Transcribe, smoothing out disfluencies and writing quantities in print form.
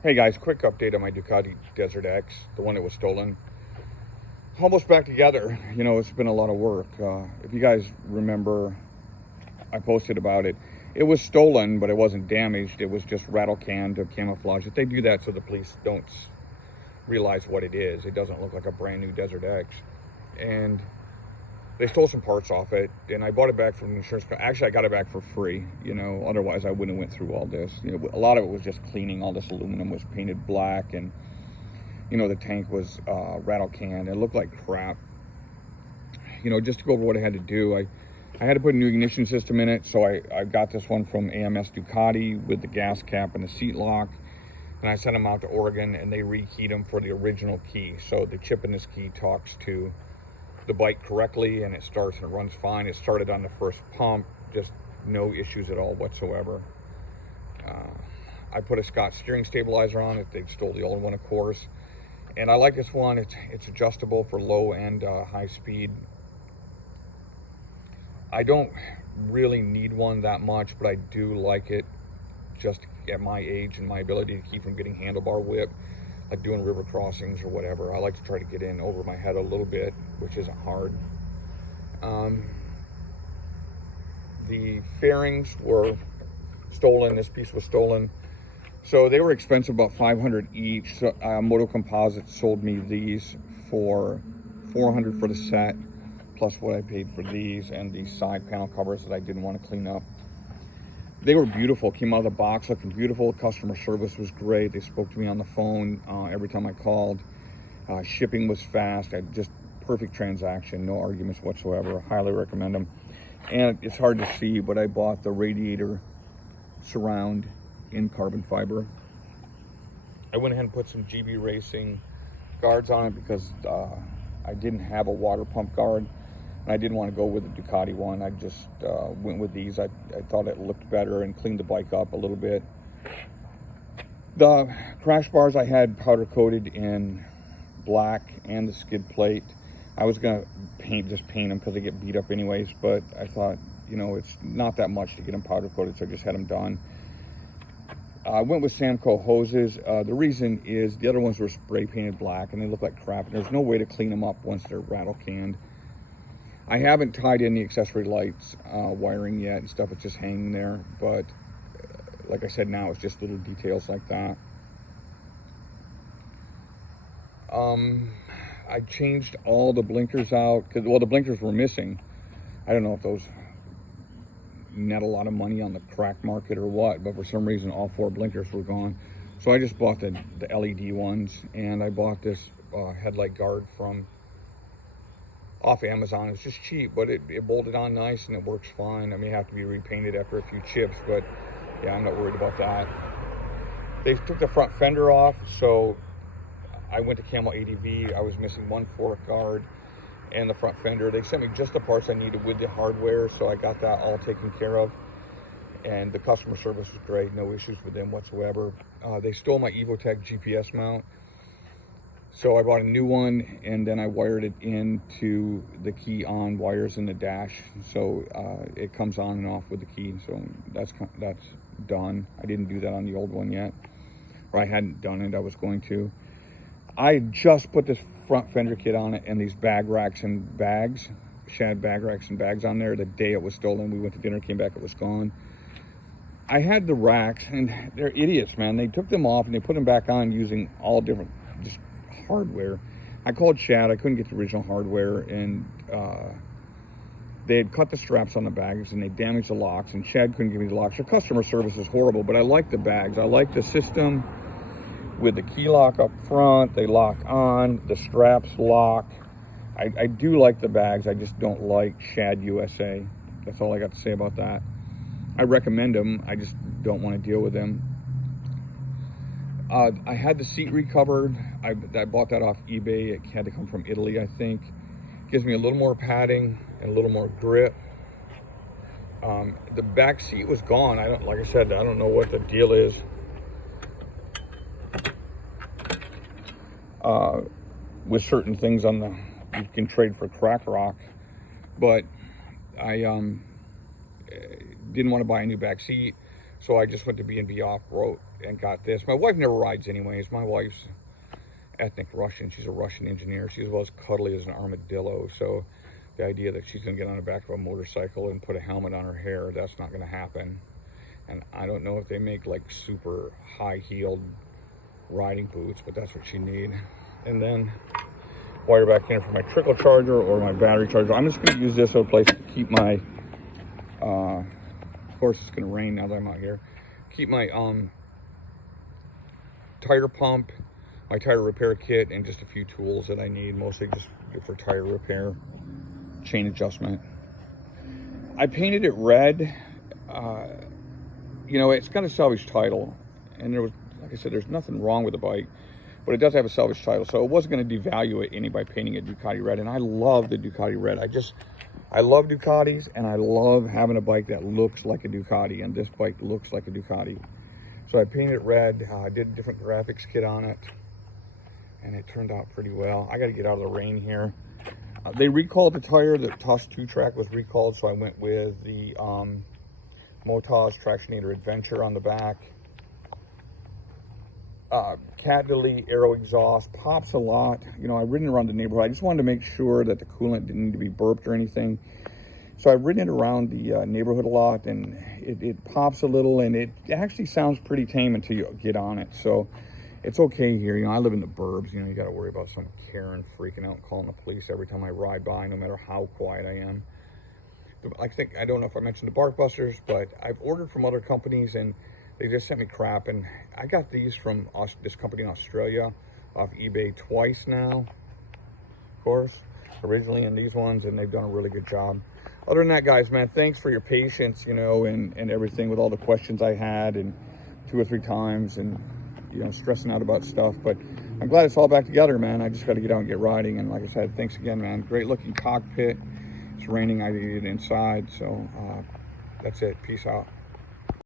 Hey guys, quick update on my Ducati Desert X, the one that was stolen. Almost back together. You know, it's been a lot of work. If you guys remember, I posted about it. It was stolen, but it wasn't damaged. It was just rattle canned to camouflage it. They do that so the police don't realize what it is. It doesn't look like a brand new Desert X. And they stole some parts off it, and I bought it back from the insurance company. Actually, I got it back for free, you know, otherwise I wouldn't have went through all this. You know, a lot of it was just cleaning. All this aluminum was painted black, and, you know, the tank was rattle canned. It looked like crap. You know, just to go over what I had to do, I had to put a new ignition system in it, so I got this one from AMS Ducati with the gas cap and the seat lock, and I sent them out to Oregon, and they rekeyed them for the original key. So the chip in this key talks to the bike correctly, and it starts and it runs fine. It started on the first pump, just no issues at all whatsoever. I put a Scott steering stabilizer on it. They stole the old one, of course, and I like this one. It's adjustable for low and high speed. I don't really need one that much, but I do like it just at my age and my ability to keep from getting handlebar whip, like doing river crossings or whatever. I like to try to get in over my head a little bit, which isn't hard. The fairings were stolen. This piece was stolen. So they were expensive, about $500 each. So, Moto Composites sold me these for $400 for the set, plus what I paid for these and these side panel covers that I didn't want to clean up. They were beautiful, came out of the box looking beautiful. Customer service was great. They spoke to me on the phone every time I called. Shipping was fast. Just perfect transaction, no arguments whatsoever. Highly recommend them. And it's hard to see, but I bought the radiator surround in carbon fiber. I went ahead and put some GB Racing guards on it because I didn't have a water pump guard. I didn't want to go with the Ducati one. I just went with these. I thought it looked better and cleaned the bike up a little bit. The crash bars I had powder coated in black, and the skid plate. I was gonna just paint them because they get beat up anyways, but I thought, you know, it's not that much to get them powder coated, so I just had them done. I went with Samco hoses. The reason is the other ones were spray painted black and they look like crap, and there's no way to clean them up once they're rattle canned. I haven't tied in the accessory lights wiring yet and stuff. It's just hanging there, but like I said, now it's just little details like that. I changed all the blinkers out because, well, the blinkers were missing. I don't know if those net a lot of money on the crack market or what, but for some reason all 4 blinkers were gone. So I just bought the LED ones, and I bought this headlight guard from off Amazon. It's just cheap, but it bolted on nice and it works fine. I may have to be repainted after a few chips, but yeah, I'm not worried about that. They took the front fender off, so I went to Camel ADV. I was missing 1 fork guard and the front fender. They sent me just the parts I needed with the hardware, so I got that all taken care of. And the customer service was great, no issues with them whatsoever. They stole my Evotech GPS mount, so I bought a new one, and then I wired it into the key on wires in the dash, so it comes on and off with the key. So that's done. I didn't do that on the old one yet, or I hadn't done it. I was going to. I just put this front fender kit on it and these bag racks and bags, shad bag racks and bags on there the day it was stolen. We went to dinner, came back, it was gone. I had the racks, and they're idiots, man. They took them off and they put them back on using all different just hardware. I called Shad. I couldn't get the original hardware, and they had cut the straps on the bags and they damaged the locks, and Shad couldn't give me the locks. Their customer service is horrible, but I like the bags. I like the system with the key lock up front. They lock on, the straps lock. I do like the bags. I just don't like Shad USA. That's all I got to say about that. I recommend them. I just don't want to deal with them. I had the seat recovered. I bought that off eBay. It had to come from Italy, I think. Gives me a little more padding and a little more grip. The back seat was gone. Like I said, I don't know what the deal is. With certain things on the, you can trade for crack rock, but I didn't want to buy a new back seat, so I just went to B&B off-road and got this. My wife never rides anyways. My wife's ethnic Russian. She's a Russian engineer. She's about as cuddly as an armadillo. So the idea that she's gonna get on the back of a motorcycle and put a helmet on her hair, that's not gonna happen. And I don't know if they make like super high-heeled riding boots, but that's what she need. And then wire back in for my trickle charger or my battery charger. I'm just gonna use this as a place to keep my, of course it's gonna rain now that I'm out here, keep my tire pump, my tire repair kit, and just a few tools that I need, mostly just for tire repair, chain adjustment. I painted it red. You know, it's got a salvage title, and there was, like I said, there's nothing wrong with the bike, but it does have a salvage title, so it wasn't going to devalue it any by painting it Ducati red. And I love the Ducati red. I love Ducatis, and I love having a bike that looks like a Ducati, and this bike looks like a Ducati. So I painted it red. I did a different graphics kit on it, and it turned out pretty well. I got to get out of the rain here. They recalled the tire. The TOS 2-track was recalled, so I went with the Motos Tractionator Adventure on the back. Cat delete, aero exhaust, pops a lot. You know, I've ridden around the neighborhood. I just wanted to make sure that the coolant didn't need to be burped or anything. So I've ridden it around the neighborhood a lot, and it pops a little, and it actually sounds pretty tame until you get on it. So it's okay here. You know, I live in the burbs. You know, you got to worry about some Karen freaking out and calling the police every time I ride by, no matter how quiet I am. I don't know if I mentioned the Bark Busters, but I've ordered from other companies, and they just sent me crap. And I got these from this company in Australia off eBay twice now, of course, originally in these ones, and they've done a really good job. Other than that, guys, man, thanks for your patience, you know, and everything with all the questions I had, and 2 or 3 times, and, you know, stressing out about stuff. But I'm glad it's all back together, man. I just got to get out and get riding. And like I said, thanks again, man. Great looking cockpit. It's raining. I did it inside. So that's it. Peace out.